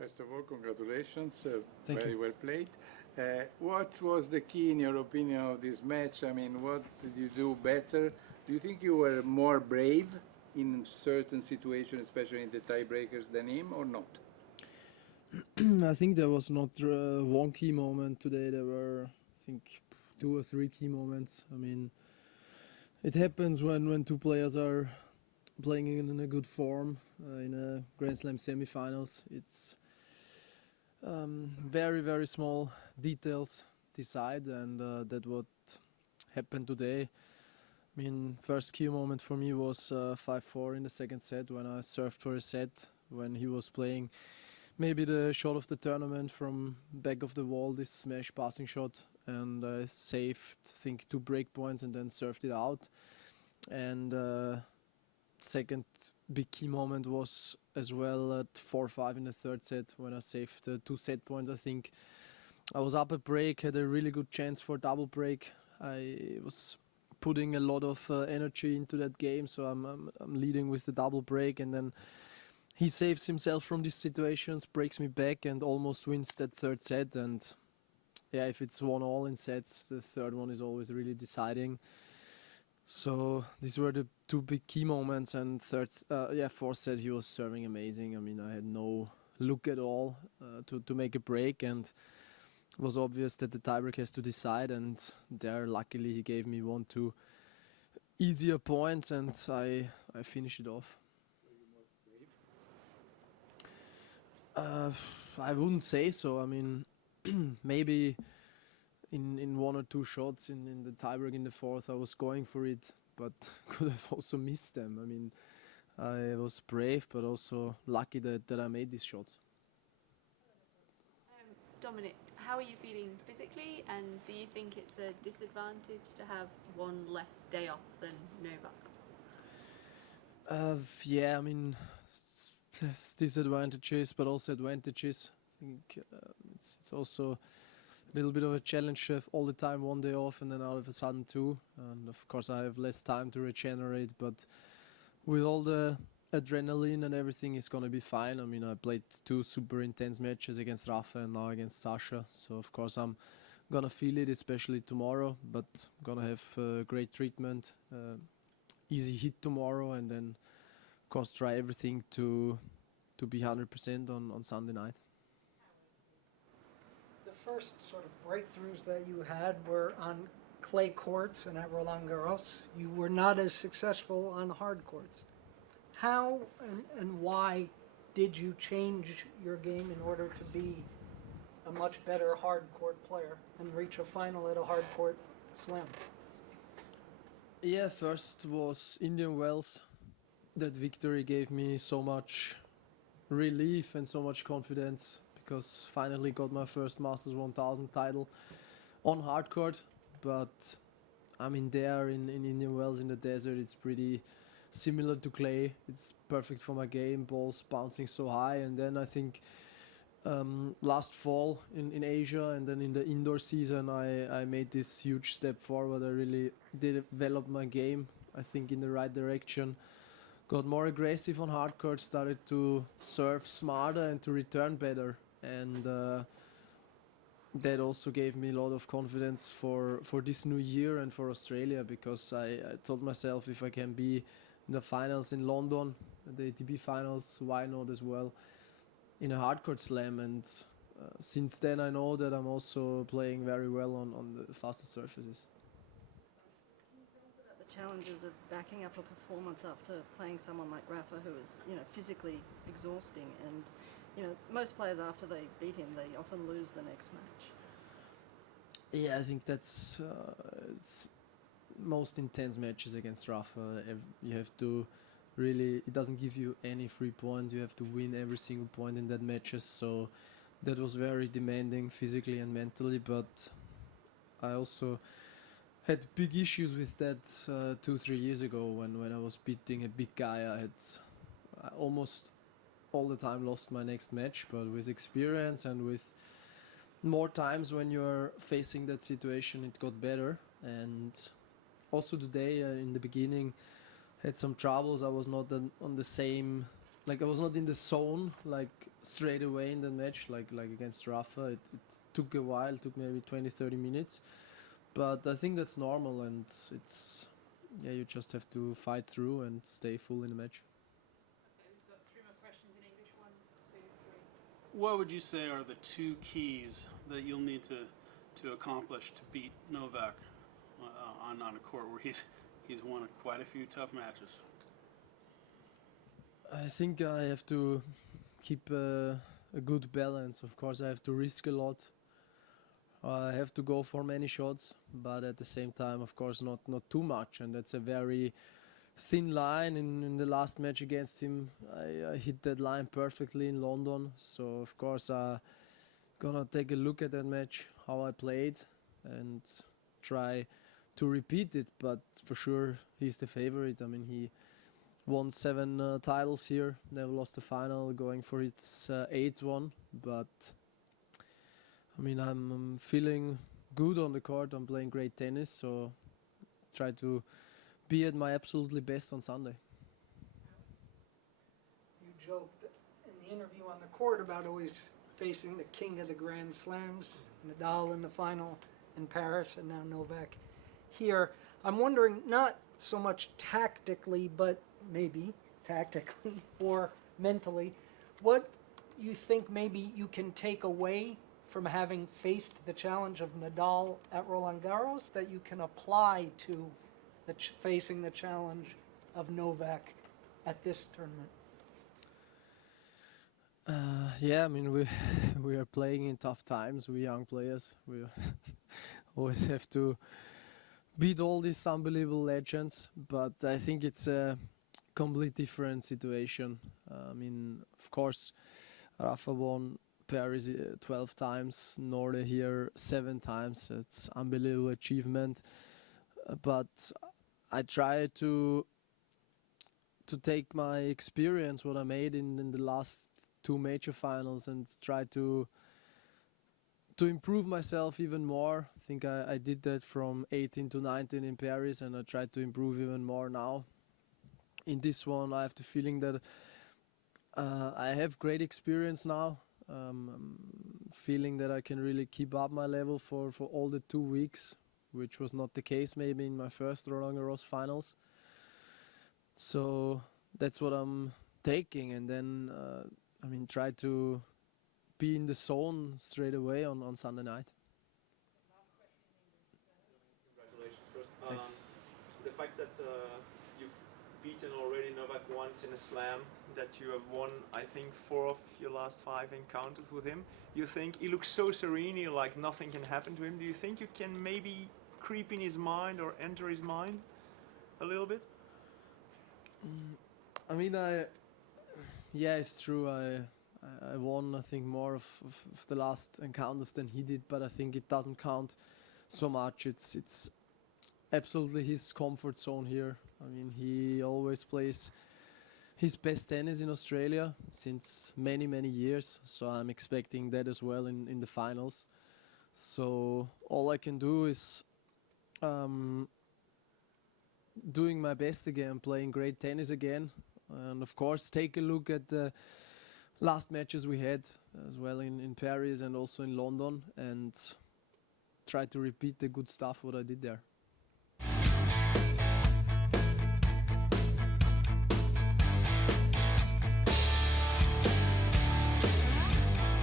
First of all, congratulations. Thank Very you. well played. What was the key, in your opinion, of this match? I mean, what did you do better? Do you think you were more brave in certain situations, especially in the tiebreakers, than him, or not? I think there was not one key moment today. There were, I think, 2 or 3 key moments. I mean, it happens when two players are playing in a good form in a Grand Slam semifinals. It's very, very small details decide, and that what happened today. I mean, first key moment for me was 5-4 in the second set when I served for a set, when he was playing maybe the shot of the tournament from back of the wall, this smash passing shot, and I saved, I think, 2 break points and then served it out. And second big key moment was as well at 4-5 in the third set when I saved 2 set points. I think I was up a break, had a really good chance for double break. I was putting a lot of energy into that game, so I'm leading with the double break, and then he saves himself from these situations, breaks me back, and almost wins that third set. And yeah, if it's 1-1 in sets, the third one is always really deciding. So these were the 2 big key moments. And fourth set he was serving amazing. I mean, I had no look at all to make a break, and it was obvious that the tiebreak has to decide. And there, luckily, he gave me 1-2 easier points, and I finished it off. I wouldn't say so. I mean, maybe in 1 or 2 shots in the tiebreak in the fourth, I was going for it, but could have also missed them. I mean, I was brave, but also lucky that I made these shots. Dominic, how are you feeling physically, and do you think it's a disadvantage to have one less day off than Novak? Yeah, I mean, there's disadvantages, but also advantages. I think it's also a little bit of a challenge to have all the time 1 day off and then all of a sudden 2. And of course I have less time to regenerate, but with all the adrenaline and everything, it's going to be fine. I mean, I played 2 super intense matches against Rafa and now against Sasha, so of course I'm going to feel it, especially tomorrow, but I'm going to have great treatment, easy hit tomorrow, and then of course try everything to be 100% on Sunday night. The first sort of breakthroughs that you had were on clay courts and at Roland Garros. You were not as successful on hard courts. How and why did you change your game in order to be a much better hard court player and reach a final at a hard court slam? Yeah, first was Indian Wells. That victory gave me so much relief and so much confidence, because finally got my first Masters 1000 title on hard court. But I mean, there in Indian Wells in the desert, it's pretty similar to clay. It's perfect for my game, balls bouncing so high. And then I think last fall in Asia and then in the indoor season, I made this huge step forward. I really did develop my game, I think, in the right direction. Got more aggressive on hard court, started to serve smarter and to return better. And that also gave me a lot of confidence for this new year and for Australia, because I told myself, if I can be in the finals in London, the ATP finals, why not as well in a hardcourt slam? And since then I know that I'm also playing very well on the faster surfaces. Challenges of backing up a performance after playing someone like Rafa, who is, physically exhausting, and most players, after they beat him, they often lose the next match. Yeah, I think that's it's most intense matches against Rafa. You have to really, it doesn't give you any free point. You have to win every single point in that matches. So that was very demanding physically and mentally, but I also had big issues with that 2-3 years ago when I was beating a big guy. I almost all the time lost my next match, but with experience and with more times when you're facing that situation, it got better. And also today, in the beginning, had some troubles. I was not on the same like I was not in the zone like straight away in the match like against Rafa. It took a while, took maybe 20-30 minutes, but I think that's normal, and it's yeah, you just have to fight through and stay full in the match. Okay, we've got 3 more questions in English. 1, 2, 3. What would you say are the 2 keys that you'll need to accomplish to beat Novak on a court where he's won quite a few tough matches? I think I have to keep a good balance. Of course, I have to risk a lot. I have to go for many shots, but at the same time, of course, not too much. And that's a very thin line. In the last match against him, I hit that line perfectly in London. So, of course, I'm gonna take a look at that match, how I played, and try to repeat it. But for sure, he's the favorite. I mean, he won 7 titles here, never lost a final, going for his 8th one. But I mean, I'm feeling good on the court. I'm playing great tennis, so try to be at my absolutely best on Sunday. You joked in the interview on the court about always facing the king of the Grand Slams, Nadal in the final in Paris, and now Novak here. I'm wondering, not so much tactically, but maybe tactically or mentally, what you think maybe you can take away from having faced the challenge of Nadal at Roland Garros that you can apply to facing the challenge of Novak at this tournament? Yeah, I mean, we are playing in tough times. We young players, we always have to beat all these unbelievable legends. But I think it's a completely different situation. I mean, of course, Rafa won Paris 12 times, Norde here 7 times. It's unbelievable achievement. But I try to take my experience, what I made in the last 2 major finals, and try to improve myself even more. I think I did that from 18 to 19 in Paris, and I try to improve even more now. In this one, I have the feeling that I have great experience now. Feeling that I can really keep up my level for all the 2 weeks, which was not the case maybe in my first Roland Garros finals. So that's what I'm taking, and then I mean, try to be in the zone straight away on Sunday night. Congratulations first. Thanks. The fact that you've beaten already Novak once in a slam, that you have won, I think, 4 of your last 5 encounters with him. You think he looks so serene, like nothing can happen to him. Do you think you can maybe creep in his mind or enter his mind a little bit? I mean, yeah, it's true. I won, I think, more of the last encounters than he did, but I think it doesn't count so much. It's absolutely his comfort zone here. I mean, he always plays his best tennis in Australia since many, many years, so I'm expecting that as well in the finals. So all I can do is doing my best again, playing great tennis again, and of course take a look at the last matches we had as well in Paris and also in London, and try to repeat the good stuff what I did there.